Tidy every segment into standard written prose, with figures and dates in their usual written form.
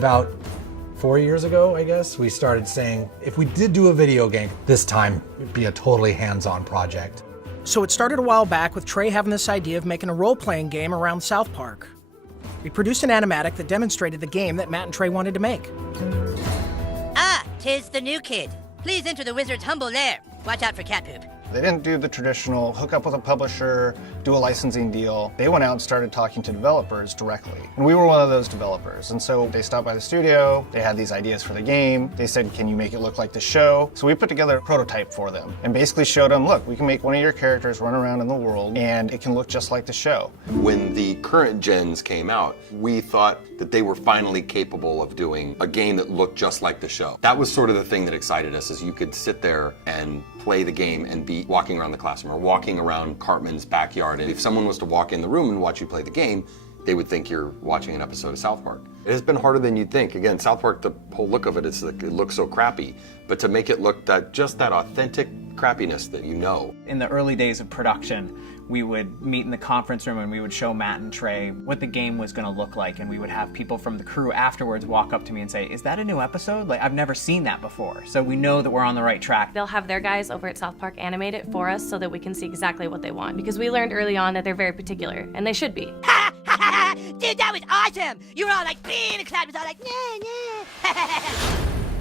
About 4 years ago, I guess, we started saying, if we did do a video game, this time it'd be a totally hands-on project. So it started a while back with Trey having this idea of making a role-playing game around South Park. We produced an animatic that demonstrated the game that Matt and Trey wanted to make. Ah, 'tis the new kid. Please enter the wizard's humble lair. Watch out for cat poop. They didn't do the traditional hook up with a publisher, do a licensing deal. They went out and started talking to developers directly. And we were one of those developers. And so they stopped by the studio, they had these ideas for the game. They said, can you make it look like the show? So we put together a prototype for them and basically showed them, look, we can make one of your characters run around in the world and it can look just like the show. When the current gens came out, we thought that they were finally capable of doing a game that looked just like the show. That was sort of the thing that excited us, is you could sit there and play the game and be walking around the classroom or walking around Cartman's backyard. And if someone was to walk in the room and watch you play the game, they would think you're watching an episode of South Park. It has been harder than you'd think. Again, South Park, the whole look of it is like, it looks so crappy, but to make it look just that authentic crappiness that you know. In the early days of production, we would meet in the conference room and we would show Matt and Trey what the game was going to look like, and we would have people from the crew afterwards walk up to me and say, is that a new episode? Like, I've never seen that before. So we know that we're on the right track. They'll have their guys over at South Park animate it for us so that we can see exactly what they want, because we learned early on that they're very particular, and they should be. Dude, that was awesome! You were all like, "Bee," and the crowd was all like, nah.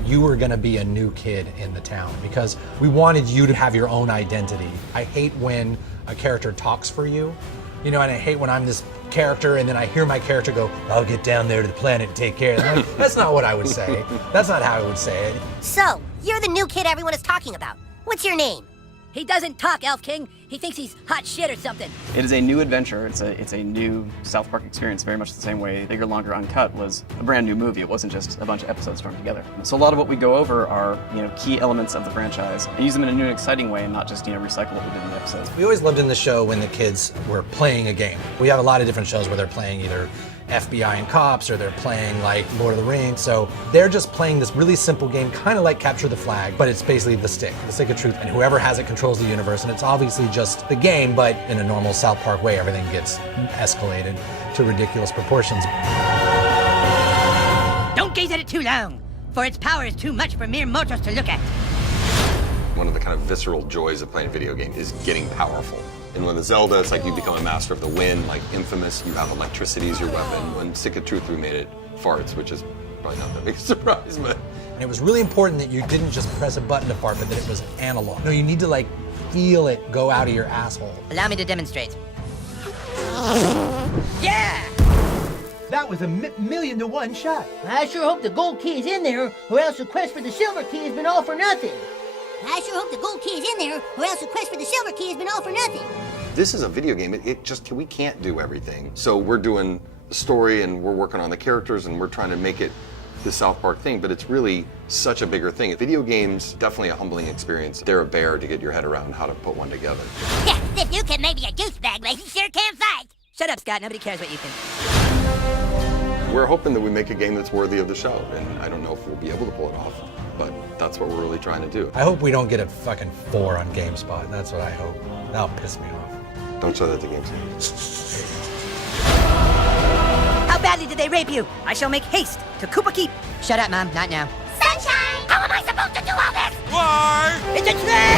You were gonna be a new kid in the town because we wanted you to have your own identity. I hate when a character talks for you, you know, and I hate when I'm this character and then I hear my character go, I'll get down there to the planet and take care of it. Like, that's not what I would say. That's not how I would say it. So, you're the new kid everyone is talking about. What's your name? He doesn't talk, Elf King. He thinks he's hot shit or something. It is a new adventure. It's a new South Park experience, very much the same way Bigger, Longer, Uncut was a brand new movie. It wasn't just a bunch of episodes strung together. So a lot of what we go over are, key elements of the franchise and use them in a new and exciting way and not just, recycle what we did in the episodes. We always lived in the show when the kids were playing a game. We have a lot of different shows where they're playing either FBI and cops or they're playing like Lord of the Rings. So they're just playing this really simple game, kind of like Capture the Flag, but it's basically the stick of truth. And whoever has it controls the universe. And it's obviously just the game, but in a normal South Park way, everything gets escalated to ridiculous proportions. Don't gaze at it too long, for its power is too much for mere mortals to look at. One of the kind of visceral joys of playing a video game is getting powerful. And when the Zelda, it's like you become a master of the wind, like Infamous, you have electricity as your weapon. When Stick of Truth, we made it farts, which is probably not that big a surprise, but. And it was really important that you didn't just press a button to fart, but that it was analog. No, you need to feel it go out of your asshole. Allow me to demonstrate. Yeah! That was a million to one shot. I sure hope the gold key is in there, or else the quest for the silver key has been all for nothing. I sure hope the gold key is in there, or else the quest for the silver key has been all for nothing. This is a video game. We can't do everything. So we're doing the story and we're working on the characters and we're trying to make it the South Park thing, but it's really such a bigger thing. Video games, definitely a humbling experience. They're a bear to get your head around how to put one together. Yeah, if you can maybe a douchebag, but he sure can fight. Shut up, Scott. Nobody cares what you think. We're hoping that we make a game that's worthy of the show, and I don't know if we'll be able to pull it off, but that's what we're really trying to do. I hope we don't get a fucking 4 on GameSpot. That's what I hope. That'll piss me off. Don't show that to GameSpot. How badly did they rape you? I shall make haste to Koopa Keep. Shut up, Mom. Not now. Sunshine! How am I supposed to do all this? Why? It's a trap!